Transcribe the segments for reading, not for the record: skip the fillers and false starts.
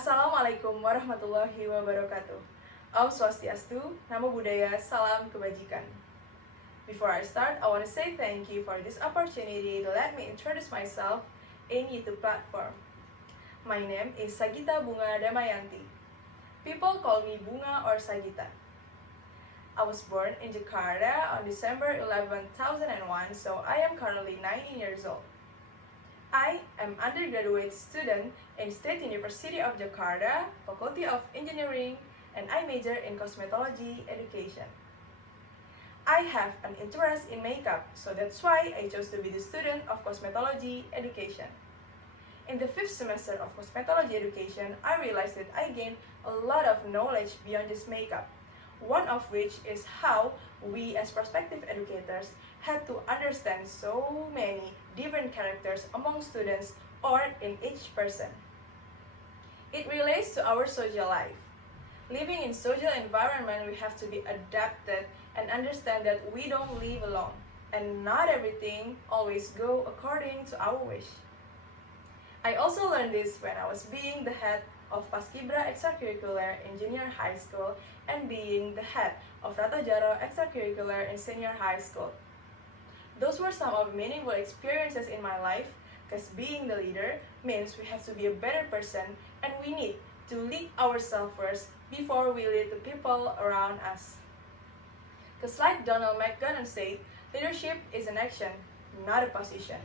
Assalamualaikum warahmatullahi wabarakatuh. Om Swastiastu, Namo Buddhaya, Salam Kebajikan. Before I start, I want to say thank you for this opportunity to let me introduce myself in YouTube platform. My name is Sagita Bunga Damayanti. People call me Bunga or Sagita. I was born in Jakarta on December 11, 2001, so I am currently 19 years old. I am undergraduate student in State University of Jakarta, Faculty of Engineering, and I major in cosmetology education. I have an interest in makeup, so that's why I chose to be the student of cosmetology education. In the 5th semester of cosmetology education, I realized that I gained a lot of knowledge beyond just makeup, one of which is how we as prospective educators had to understand so many different characters among students or in each person. It relates to our social life. Living in social environment, we have to be adapted and understand that we don't live alone, and not everything always go according to our wish. I also learned this when I was being the head of Paskibra extracurricular in junior high school and being the head of Rata Jaro extracurricular in senior high school. Those were some of the meaningful experiences in my life, because being the leader means we have to be a better person and we need to lead ourselves first before we lead the people around us. Because like Donald McGovern said, leadership is an action, not a position.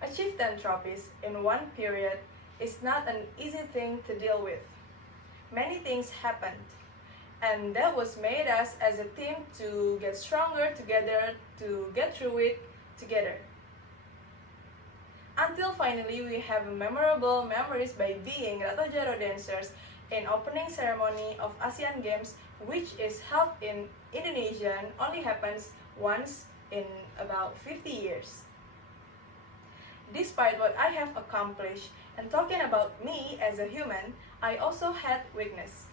Achieve 10 trophies in one period is not an easy thing to deal with. Many things happened, and that was made us as a team to get stronger together, to get through it together. Until finally we have memorable memories by being Rata Jaro dancers in opening ceremony of Asian Games, which is held in Indonesia and only happens once in about 50 years. Despite what I have accomplished, and talking about me as a human, I also had weakness.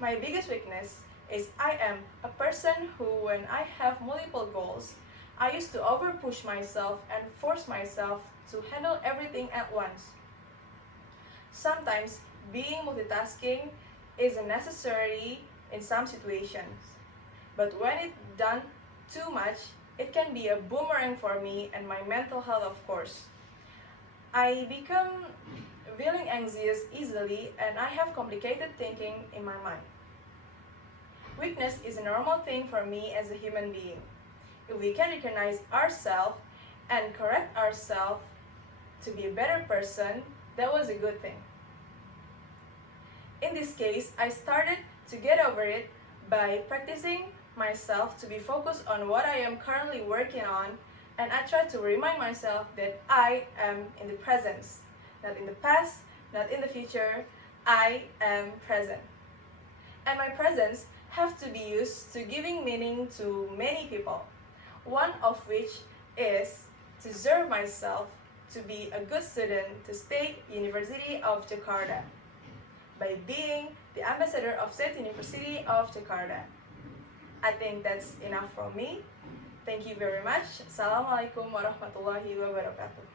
My biggest weakness is I am a person who, when I have multiple goals, I used to overpush myself and force myself to handle everything at once. Sometimes being multitasking is necessary in some situations, but when it's done too much, it can be a boomerang for me and my mental health, of course. I become feeling anxious easily and I have complicated thinking in my mind. Weakness is a normal thing for me as a human being. If we can recognize ourselves and correct ourselves to be a better person, that was a good thing. In this case, I started to get over it by practicing myself to be focused on what I am currently working on, and I try to remind myself that I am in the present, not in the past, not in the future. I am present. And my presence have to be used to giving meaning to many people, one of which is to serve myself to be a good student to State University of Jakarta by being the ambassador of State University of Jakarta. I think that's enough from me. Thank you very much. Assalamualaikum warahmatullahi wabarakatuh.